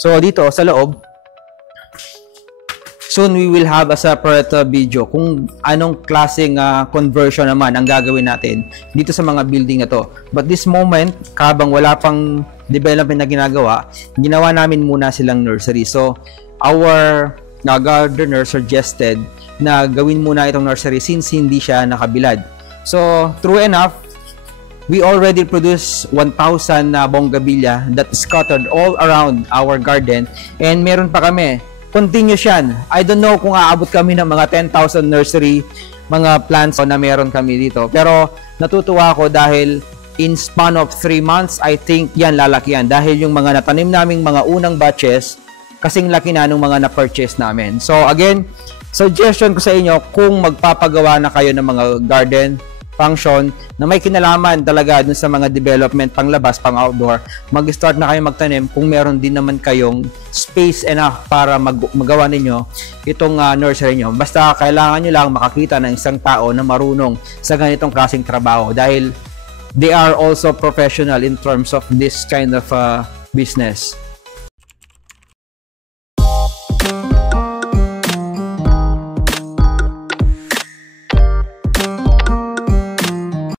So dito sa loob, soon we will have a separate video kung anong klaseng conversion naman ang gagawin natin dito sa mga building na to. But this moment, habang wala pang development na ginagawa, ginawa namin muna silang nursery. So our gardener suggested na gawin muna itong nursery since hindi siya nakabilad. So true enough, we already produce 1,000 bonggabilya that is scattered all around our garden, and meron pa kami. Continuous yan. I don't know kung aabot kami ng mga 10,000 nursery, mga plants na meron kami dito. Pero natutuwa ako dahil in span of 3 months, I think yan lalaki yan. Dahil yung mga natanim naming mga unang batches, kasing laki na nung mga na-purchase namin. So again, suggestion ko sa inyo, kung magpapagawa na kayo ng mga garden function na may kinalaman talaga dun sa mga development panglabas, pang outdoor, mag-start na kayo magtanim kung meron din naman kayong space enough para magawa ninyo itong nursery nyo. Basta kailangan nyo lang makakita ng isang tao na marunong sa ganitong klaseng trabaho dahil they are also professional in terms of this kind of business.